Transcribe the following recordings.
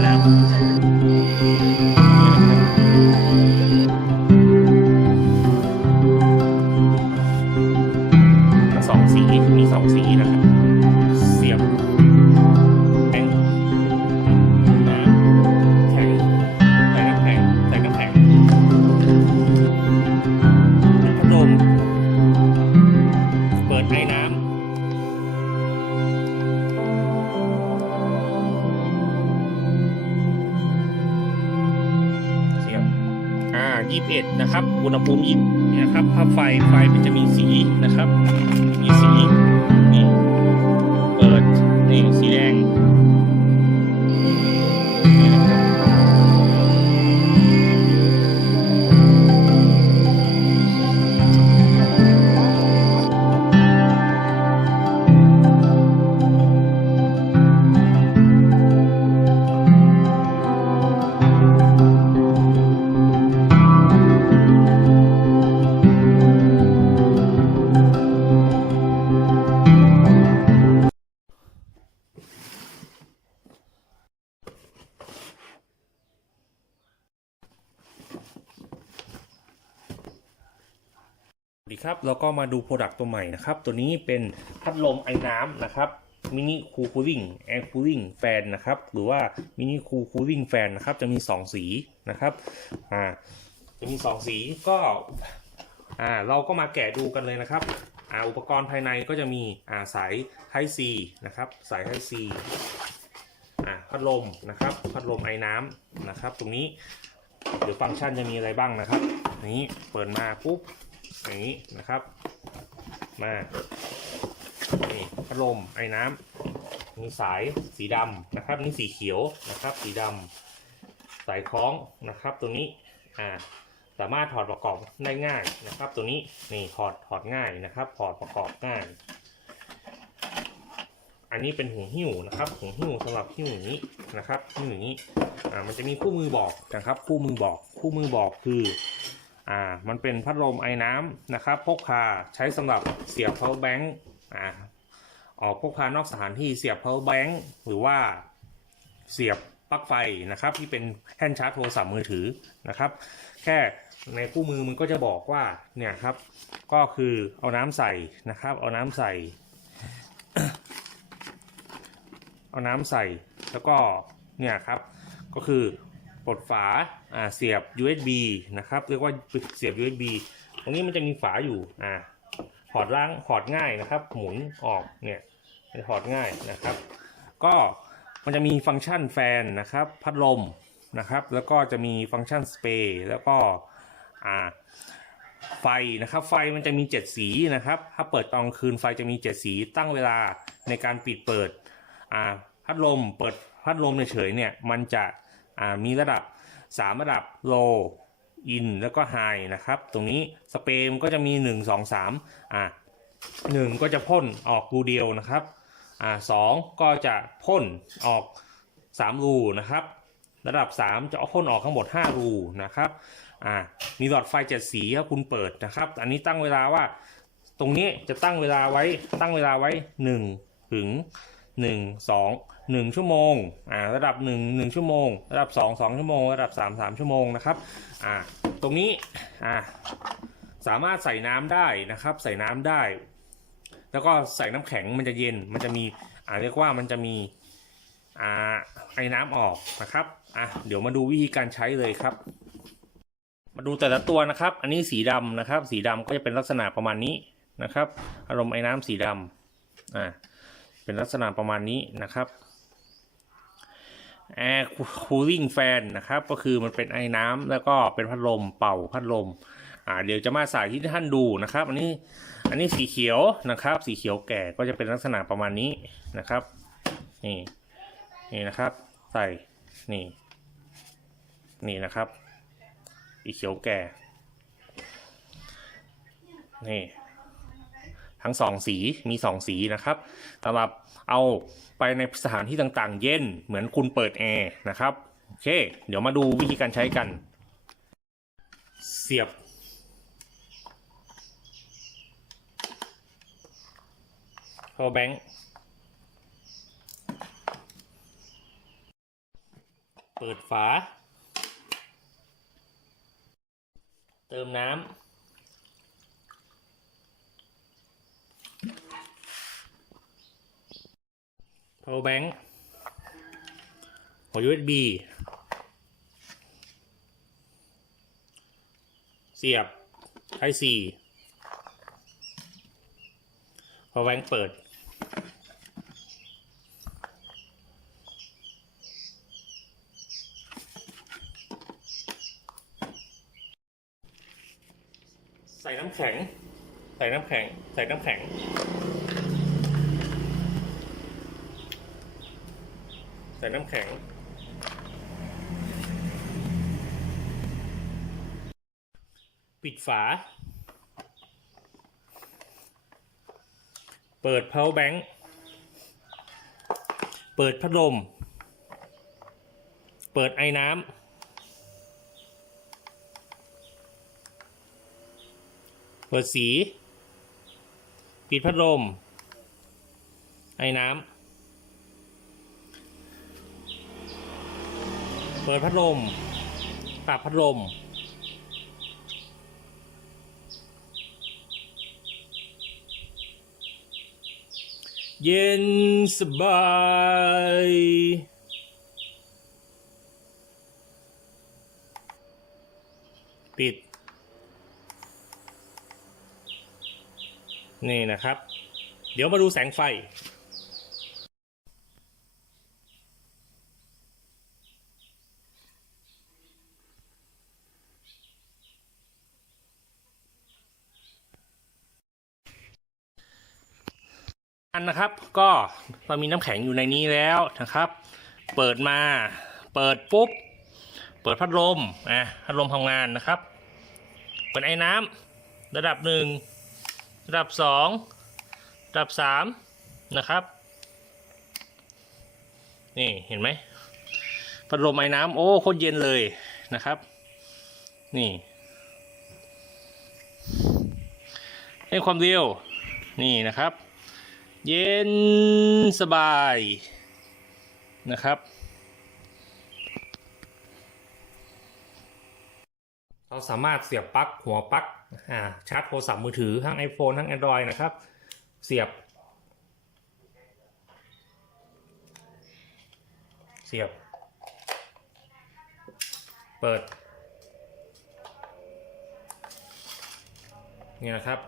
ไอ้ นะครับ อุณหภูมิยี่นะครับภาพไฟไฟมันจะมีสีนะครับ มีสี ครับแล้วก็มาดูโปรดักต์ตัวใหม่นะครับ ตัวนี้เป็นพัดลมไอ้น้ำนะครับมินิคูลคูลิ่งแอร์คูลิ่งแฟนนะครับ หรือว่ามินิคูลคูลิ่งแฟนนะครับ จะมี 2 สีนะครับอ่าจะมี 2 สีก็อ่าเราก็มาแกะดูกันเลยนะครับอ่าอุปกรณ์ภายในก็จะมีอ่าสายไทซีนะครับ สายไทซีอ่าพัดลมนะครับ พัดลมไอ้น้ำนะครับ ตรงนี้เดี๋ยวฟังก์ชันจะมีอะไรบ้างนะครับ นี้เปิดมาปุ๊บ อย่างนี้นะครับ มานี่พัดลมไอ้น้ำมีสายสีดำนะครับ นี่สีเขียวนะครับ สีดำสายคล้องนะครับตรงนี้อ่าสามารถถอดประกอบได้ง่ายนะครับ ตัวนี้นี่ถอดถอดง่ายนะครับ ถอดประกอบง่าย อันนี้เป็นหูหิ้วนะครับหูหิ้วสำหรับหิ้วอย่างนี้นะครับหิ้วอย่างนี้อ่ามันจะมีคู่มือบอกนะครับ คู่มือบอกคู่มือบอกคือ อ่ามันเป็นพัดลมไอ้น้ำนะครับพกพาใช้สำหรับเสียบ power bank อ่าออกพกพานอกสถานที่เสียบ power bank หรือว่าเสียบปลั๊กไฟนะครับที่เป็นแท่นชาร์จโทรศัพท์มือถือนะครับ แค่ในคู่มือมันก็จะบอกว่าเนี่ยครับก็คือเอาน้ำใส่นะครับ เอาน้ำใส่ เอาน้ำใส่แล้วก็เนี่ยครับก็คือ ปลดฝาอ่าเสียบ USB นะครับเรียกว่าเสียบ USB ตรงนี้มันจะมีฝาอยู่อ่าถอดล้างถอดง่ายนะครับ หมุนออกเนี่ยถอดง่ายนะครับ ก็มันจะมีฟังก์ชันแฟนนะครับ พัดลมนะครับ แล้วก็จะมีฟังก์ชันสเปรย์แล้วก็อ่าไฟนะครับไฟมันจะมี 7 สีนะครับ ถ้าเปิดตอนคืนไฟจะมี 7 สีตั้งเวลาในการปิดเปิดอ่าพัดลมเปิดพัดลมเฉยเนี่ยมันจะ มีระดับ 3 ระดับ low in แล้วก็ high นะครับ ตรงนี้สเปรย์ก็จะมี 1 2 3อ่าหนึ่งก็จะพ่นออกรูเดียวนะครับอ่าสองก็จะพ่นออก 3 รูนะครับ ระดับ 3 จะพ่นออกทั้งหมด 5 รูนะครับอ่ามีหลอดไฟ7สีครับคุณเปิดนะครับ อันนี้ตั้งเวลาว่า ตรงนี้จะตั้งเวลาไว้ตั้งเวลาไว้ 1 ถึงหนึ่ งสองหนึ่งชั่วโมงอ่าระดับหนึ่งหนึ่งชั่วโมง ระดับสองสองชั่วโมง ระดับสามสามชั่วโมงนะครับอ่าตรงนี้อ่าสามารถใส่น้ำได้นะครับ ใส่น้ำได้ แล้วก็ใส่น้ำแข็งมันจะเย็นมันจะมีอ่าเรียกว่ามันจะมีอ่าไอ้น้ำออกนะครับอะเดี๋ยวมาดูวิธีการใช้เลยครับ มาดูแต่ละตัวนะครับ อันนี้สีดำนะครับ สีดำก็จะเป็นลักษณะประมาณนี้นะครับ อารมณ์ไอ้น้ำสีดำอ่าเป็นลักษณะประมาณนี้นะครับ Air Cooling Fan นะครับ ก็คือมันเป็นไอ้น้ำแล้วก็เป็นพัดลมเป่าพัดลม อ่าเดี๋ยวจะมาสาธิตให้ท่านดูนะครับ อันนี้อันนี้สีเขียวนะครับ สีเขียวแก่ก็จะเป็นลักษณะประมาณนี้นะครับ นี่นี่นะครับ ใส่นี่ นี่นะครับ สีเขียวแก่ นี่ ทั้งสองสีมีสองสีนะครับสำหรับเอาไปในสถานที่ต่างๆ เย็นเหมือนคุณเปิดแอร์นะครับโอเค เดี๋ยวมาดูวิธีการใช้กัน เสียบ power bank เปิดฝา เติมน้ำ power bank หัว USB เสียบ Type C power bank เปิด ใส่น้ำแข็ง ใส่น้ำแข็ง ใส่น้ำแข็ง ส่น้ำแข็ง ปิดฝา เปิด power bank เปิดพัดลม เปิดไอ้น้ำ เปิดสี ปิดพัดลม ไอ้น้ำ เปิดพัดลม ปรับพัดลม เย็นสบายปิด นี่นะครับ เดี๋ยวมาดูแสงไฟ อันนะครับก็เรามีน้ำแข็งอยู่ในนี้แล้วนะครับ เปิดมาเปิดปุ๊บ เปิดพัดลมอะพัดลมทำงานนะครับ เปิดไอ้น้ำระดับหนึ่งระดับสองระดับสามนะครับนี่เห็นไหมพัดลมไอ้น้ำโอ้โคตรเย็นเลยนะครับ นี่ให้ความเร็วนี่นะครับ เย็นสบายนะครับเราสามารถเสียบปลั๊กหัวปลั๊กอ่าชาร์จโทรศัพท์มือถือทั้ง iPhone ทั้ง Android นะครับ เสียบ เสียบ เปิด นี่นะครับ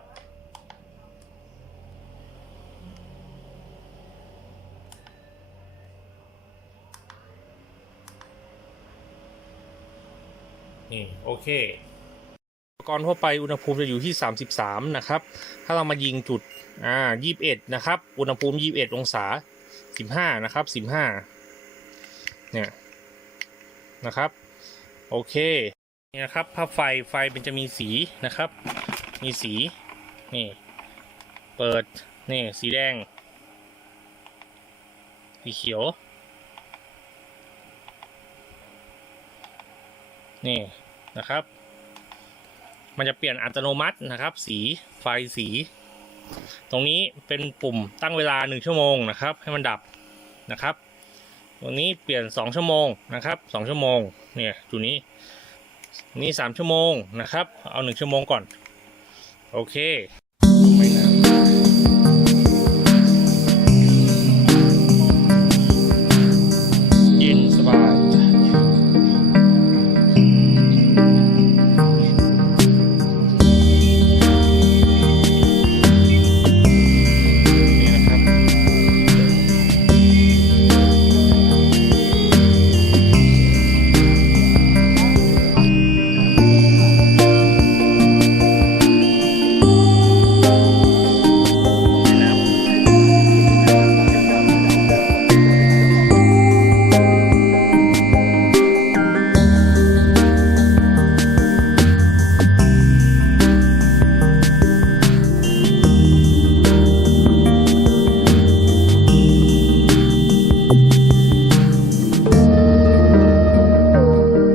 นี่โอเคอุปกรณ์ทั่วไปอุณหภูมิจะอยู่ที่ 33 นะครับ ถ้าเรามายิงจุดอ่า21 นะครับ อุณหภูมิ 21 องศา 15 นะครับ 15 เนี่ยนะครับ โอเคนี่นะครับภาพไฟไฟเป็นจะมีสีนะครับ มีสีนี่เปิดนี่สีแดง สีเขียว นี่นะครับ มันจะเปลี่ยนอัตโนมัตินะครับ สีไฟสี ตรงนี้เป็นปุ่มตั้งเวลาหนึ่งชั่วโมงนะครับ ให้มันดับนะครับตรงนี้เปลี่ยนสองชั่วโมงนะครับสองชั่วโมงเนี่ยจุดนี้นี่สามชั่วโมงนะครับ เอาหนึ่งชั่วโมงก่อน โอเค